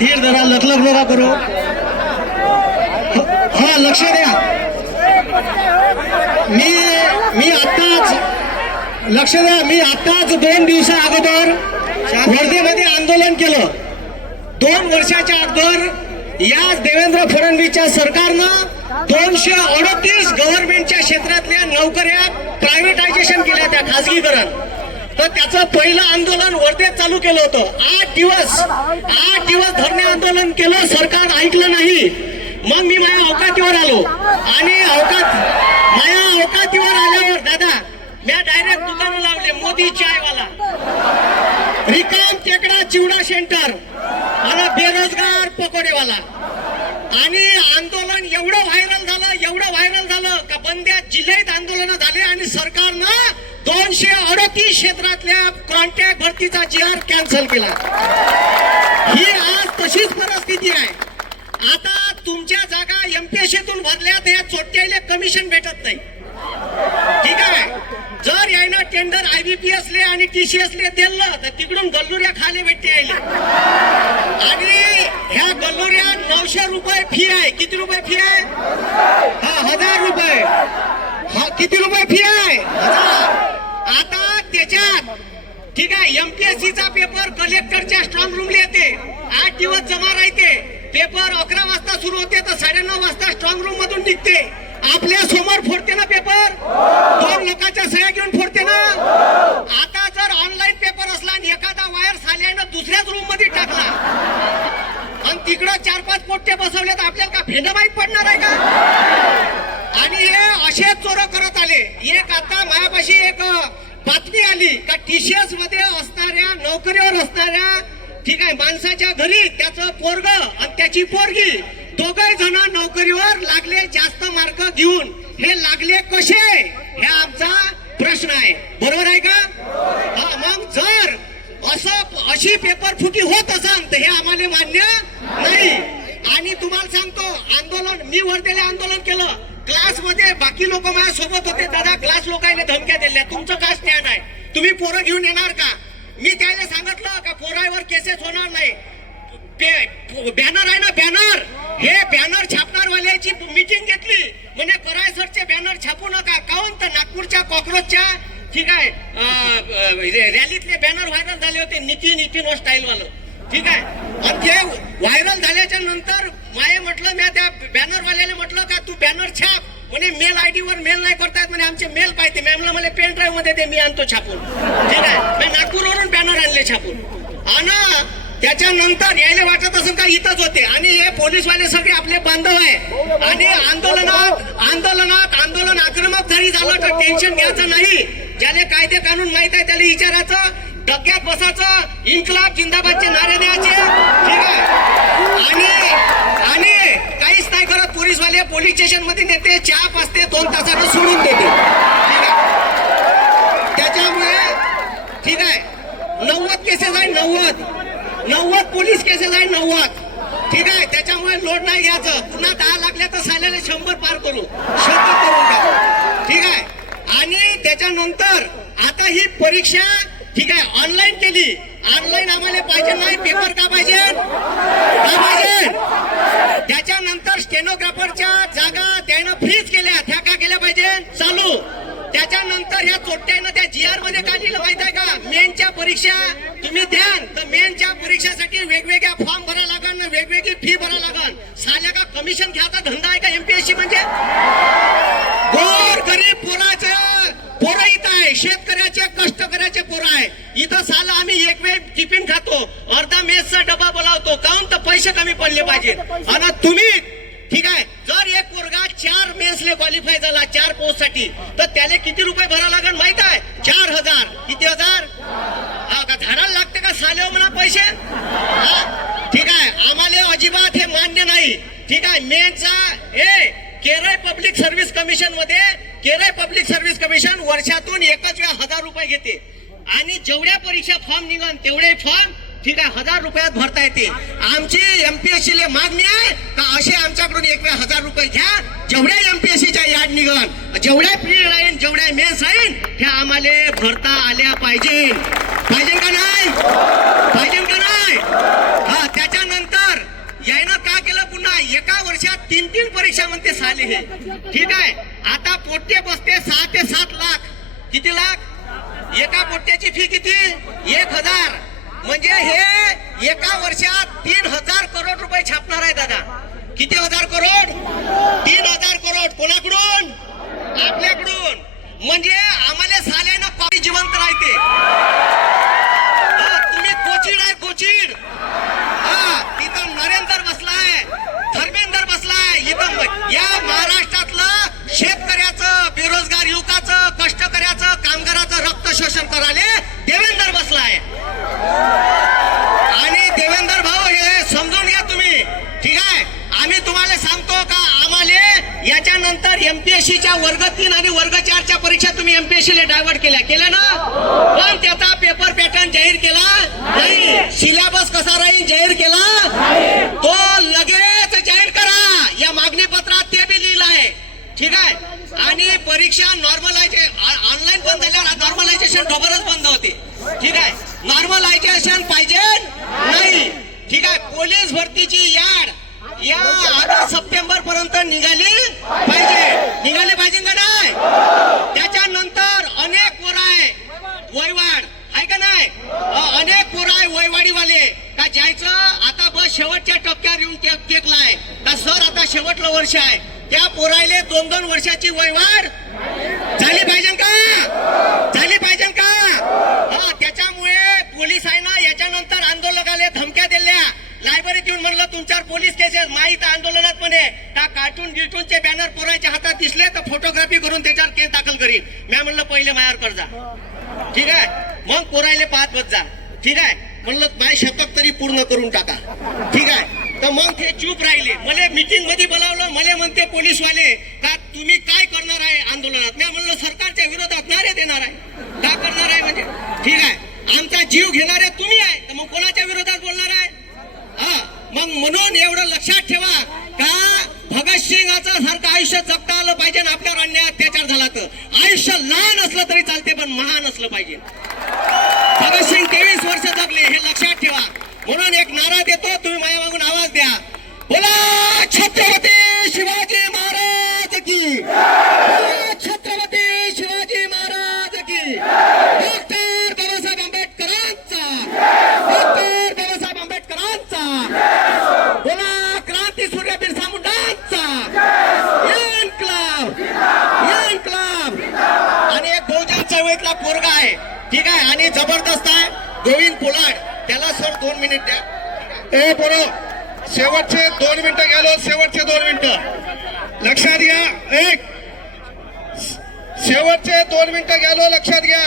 धीर धरा, लखलख नका करू. हा लक्ष द्या. मी आताच लक्ष द्या. मी आताच 2 दिवसा अगोदर वर्धेमध्ये आंदोलन केलं. 2 वर्षाच्या अगोदर याच देवेंद्र फडणवीसच्या सरकारनं 238 गव्हर्नमेंटच्या क्षेत्रातल्या नोकऱ्या प्रायव्हेटायझेशन केल्या, त्या खासगीकरण. तर त्याचं पहिलं आंदोलन वर्धेत चालू केलं होतं. 8 दिवस धरणे आंदोलन केलं, सरकार ऐकलं नाही. मग मी माझ्या अवकातीवर आलो आणि माझ्या अवकातीवर आल्यावर दादा मी डायरेक्ट दुकानं लावले. मोदी चायवाला, रिकाम टेकडा चिवडा सेंटर आणि बेरोजगार पकोडेवाला. आणि आंदोलन एवढं व्हायरल झालं का बंद्या जिल्ह्यात आंदोलन झाले आणि सरकारनं 238 क्षेत्रातल्या कॉन्ट्रॅक्ट भरतीचा GR कॅन्सल केला. ही आज तशीच परिस्थिती आहे. आता तुमच्या जागा MPSCतून भरल्या तर या चोट्याला कमिशन भेटत नाही. ठीक आहे. जर यायनं टेंडर IBPS ले आणि TCS ले दिलं तर तिकडून गल्लुऱ्या खाली भेटते यायला. आणि ह्या गल्लुऱ्या 900 रुपये फी आहे. किती रुपये फी आहे? 1000 रुपये. किती रुपये फी आहे? 1000. आता त्याच्यात ठीक आहे MPSCचा पेपर कलेक्टरच्या स्ट्रॉंग रूमला येते. 8 दिवस जमा राहते. पेपर 11 वाजता सुरू होते तर 9:30 वाजता स्ट्रॉंग रूम मधून निघते. आपल्या समोर फोडते ना पेपर. 2 लोकांच्या सह्या घेऊन फोडते ना. आता जर ऑनलाईन पेपर असला आणि एखादा वायर साल्यानं दुसऱ्याच रूम मध्ये टाकला आणि तिकडं 4-5 पोट्टे बसवले तर आपल्याला का भेंड माहीत पडणार आहे का? आणि हे असे चोर करत आले. एक आता मायापाशी एक बातमी आली का TCS मध्ये असणाऱ्या नोकरीवर असणाऱ्या ठीक आहे माणसाच्या घरी त्याचं पोरग आणि त्याची पोरगी दोघे जण नोकरीवर लागले जास्त मार्क घेऊन. हे लागले कसे हे आमचा प्रश्न आहे. बरोबर आहे का? हा. मग जर अशी पेपर फुटी होत असेल तर हे आम्हाला मान्य नाही. आणि तुम्हाला सांगतो आंदोलन मी वर्धेला आंदोलन केलं. क्लासमध्ये बाकी लोक माझ्या सोबत होते. दादा क्लास लोकांना धमक्या दिल्या, तुमचं काय स्टँड आहे, तुम्ही पोरं घेऊन येणार का? मी त्याला सांगितलं का पोरावर केसेस होणार नाही. बॅनर आहे ना बॅनर, हे बॅनर छापणारवाल्याची मीटिंग घेतली. म्हणजे करायसरचे बॅनर छापू नका. काऊन तर नागपूरच्या कॉक्रोचच्या ठीक आहे रॅलीतले बॅनर व्हायरल झाले होते. नितीन स्टाईल वालं ठीक आहे. आणि ते व्हायरल झाल्याच्या नंतर माये म्हटलं मी त्या बॅनरवाल्याने म्हटलं का तू बॅनर छाप. म्हणे मेल ID वर मेल नाही करतायत म्हणे, आमचे मेल पाहिजे. मॅमला मला पेन ड्राईव्ह मध्ये दे, मी आणतो छापून. ठीक आहे. मी नागपूरवरून बॅनर आणले छापून. आणि त्याच्यानंतर यायला वाटत असेल का इथंच होते. आणि हे पोलीसवाले सगळे आपले बांधव आहे. आणि आंदोलन आक्रमक जरी झालं तर टेन्शन घ्यायचं नाही. ज्याला कायदे कानून माहित आहे त्याला विचारायचं, डग्यात बसायचं, इन्कलाब जिंदाबादचे नारे द्यायचे. ठीक आहे. आणि काहीच नाही करत. पोलीसवाले पोलीस स्टेशन मध्ये नेते, चहा पाजते, 2 तासानं सोडून देते. ठीक आहे. त्याच्यामुळे ठीक आहे 90 केसेस आहे. 90 पोलीस केसेस आहे. 90 ठीक आहे. त्याच्यामुळे लोड नाही घ्यायचं. पुन्हा 10 लागल्या तर साल्याला 100 पार करू, 100 करून द्या. ठीक आहे. आणि त्याच्यानंतर आता ही परीक्षा ठीक आहे ऑनलाईन केली. ऑनलाईन आम्हाला पाहिजे नाही. पेपर का पाहिजे? त्याच्यानंतर स्टेनोग्राफरच्या जागा त्यानं फ्रीज केल्या. त्या का केल्या पाहिजे? चालू. त्याच्यानंतर या चोट्यानं त्या GR मध्ये काय लिहिलं माहित आहे का? मेनच्या परीक्षा तुम्ही द्याल तर मेनच्या परीक्षेसाठी वेगवेगळ्या फॉर्म भरा लागल, वेगवेगळी फी भरा लागल. साल्या का कमिशन घ्यायचा धंदा आहे का MPSC म्हणजे? गोर गरीब पोरं इथं आहे. शेतकऱ्याचे कष्टकऱ्याचे पोरं आहे. इथं साला आम्ही एक वेळ टिफिन खातो, अर्धा मेसचा डबा बोलावतो. काऊन तर पैसे कमी पडले पाहिजे. आणि तुम्ही ठीक आहे जर एक पोरगा 4 मेन्सले क्वालिफाय झाला 4 पोस्ट साठी तर त्याला किती रुपये भरा लागेल माहित आहे? 4000. किती हजार? हा का झाडाला लागते का साले म्हणा पैसे? ठीक आहे. आम्हाला अजिबात हे मान्य नाही. ठीक आहे. मेनचा केरळ पब्लिक सर्व्हिस कमिशन मध्ये पब्लिक सर्व्हिस कमिशन वर्षातून एकच वेळा 1000 रुपये घेते. आणि जेवढ्या परीक्षा फॉर्म निघाल तेवढे फॉर्म ठीक आहे 1000 रुपयात भरता येते. आमची MPSC ले मागणी आहे का असे आमच्याकडून एक वेळा 1000 रुपये घ्या. जेवढ्या MPSCच्या याड निघाल, जेवढ्या प्री राहीन, जेवढ्या मेन्स राहीन ह्या आम्हाला भरता आल्या पाहिजे. पाहिजे का नाही? पाहिजे का नाही? हा. त्याच्यानंतर यायनं का केलं पुन्हा एका वर्षात 3 परीक्षा म्हणते साले हे. ठीक आहे, आता पोट्टे बसते 6 ते 7 लाख. किती लाख? एका पोट्ट्याची फी किती? 1000. म्हणजे हे एका वर्षात 3000 करोड रुपये छापणार आहे दादा. किती हजार करोड? 3000 करोड. कोणाकडून? आपल्याकडून. म्हणजे आम्हाला साल्यानं कॉपी जिवंत राहते. तुम्ही कोचिड आहे, कोचिड. तिथं नरेंद्र बसलाय, धर्मेंद्र बसलाय. इथं या महाराष्ट्रातलं शेतकऱ्याचं, बेरोजगार युवकाचं, कष्टकऱ्याचं, कामगाराचं रक्त शोषण करायला देवेंद्र बसलाय. आणि देवेंद्र भाऊ हे समजून घ्या तुम्ही. ठीक आहे, आम्ही तुम्हाला सांगतो का आम्हाला याच्यानंतर एमपीएससीच्या वर्ग 3 आणि वर्ग 4च्या परीक्षा तुम्ही एमपीएससीला डायव्हर्ट केल्या ना. पण त्याचा पेपर पॅटर्न जाहीर केला नाही. सिलेबस कसा राहील जाहीर केला तो लगेच जाहीर करा. या मागणी पत्रात ते बी लिहिलं आहे. ठीक आहे, आणि परीक्षा ऑनलाईन बंद झाल्यावर नॉर्मलायझेशन डबलच बंद होते. ठीक आहे, नॉर्मलायझेशन पाहिजे नाही. ठीक आहे, पोलीस भरतीची याड या ऑगस्ट सप्टेंबर पर्यंत निघाली पाहिजे का नाही. त्याच्यानंतर अनेक पोरं आहे वयवाड आहे का नाही, अनेक पोरं आहे वयवाडीवाले का ज्याचं आता बस शेवटच्या टप्प्यावर येऊन टेकलाय का सर आता शेवटलं वर्ष आहे. त्या पोरायले 2-2 वर्षाची वयवाड झाली पाहिजे का. त्याच्यामुळे पोलीस आहे ना याच्यानंतर आंदोलकाले धमक्या दिल्या. लायब्ररीत येऊन म्हणलं तुमच्यावर पोलीस केसेस माहीत आंदोलनात म्हणे का कार्टूनचे बॅनर पोराच्या हातात दिसले तर फोटोग्राफी करून त्याच्यावर केस दाखल करीन. मी म्हणलं पहिले मायावर कर जा. ठीक आहे, मग पोरायले पाहत बस जा. ठीक आहे, म्हणलं माझे शतक तरी पूर्ण करून टाका. ठीक आहे, तर मग ते चूप राहिले. मला मीटिंग मध्ये बोलावलं. मला म्हणते पोलीसवाले का तुम्ही काय करणार आहे आंदोलनात. मी म्हणलं सरकारच्या विरोधात नारे देणार आहे. का करणार आहे म्हणजे ठीक आहे, आमचा जीव घेणारे तुम्ही आहे तर मग कोणाच्या विरोधात बोलणार आहे. मग म्हणून एवढं लक्षात ठेवा का भगतसिंगाचं सारखं आयुष्य जगता आलं पाहिजे. आपल्यावर अन्याय अत्याचार झाला तर आयुष्य लहान असलं तरी चालते पण महान असलं पाहिजे. भगतसिंग 23 वर्ष जगले हे लक्षात ठेवा. म्हणून एक नारा देतो, तुम्ही माझ्या मागून आवाज द्या. बोला छत्रपती शिवाजी महाराज की. बोला छत्रपती शिवाजी महाराज की. डॉक्टर बाबासाहेब आंबेडकरांचा. डॉक्टर बाबासाहेब आंबेडकरांचा. बोला क्रांती सूर्य बिरसा मुंडांचा. इन्क्लाब. आणि एक बहुजन चळवळीतला पोरगा आहे. ठीक आहे, आणि जबरदस्त आहे गोविंद पोलाड. त्याला सर 2 मिनिट द्या. ए पोरो, शेवटचे 2 मिनिटं गेलो. शेवटचे 2 मिनिटं लक्षात घ्या. शेवटचे 2 मिनिटं गेलो, लक्षात घ्या.